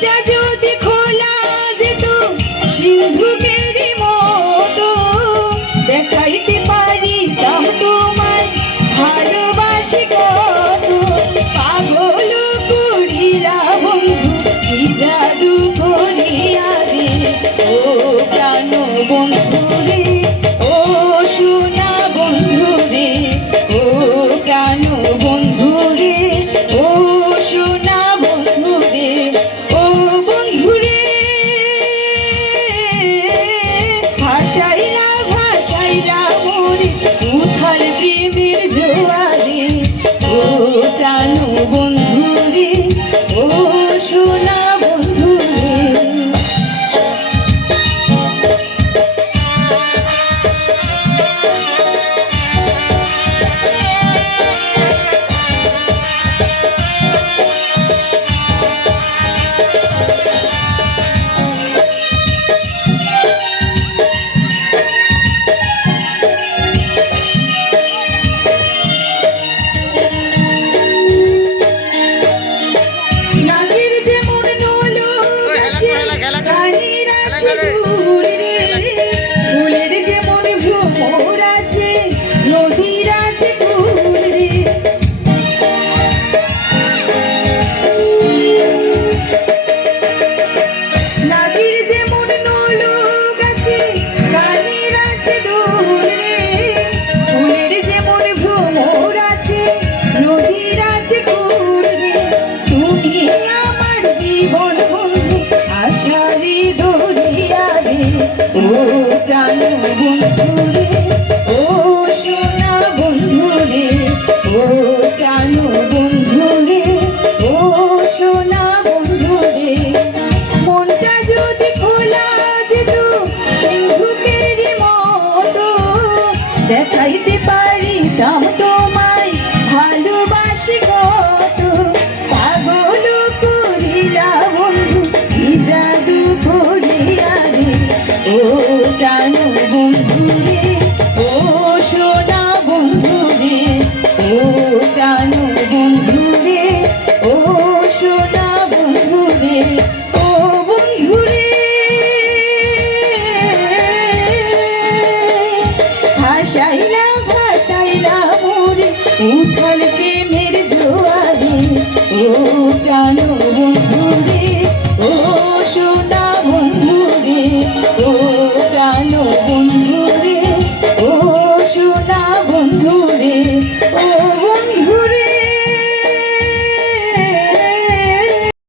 Dad, দেখাইতে পারি পারিতাম তোমায়, ভালোবাসি কত পাগল করিলা বন্ধু, কি জাদু করিয়া রে? ও জানো বন্ধু ভাসাইলা ভাসাইলা মোরে উঠাল প্রেমের জোয়ারে। ও প্রাণ বন্ধুরে ও সোনা বন্ধুরে ও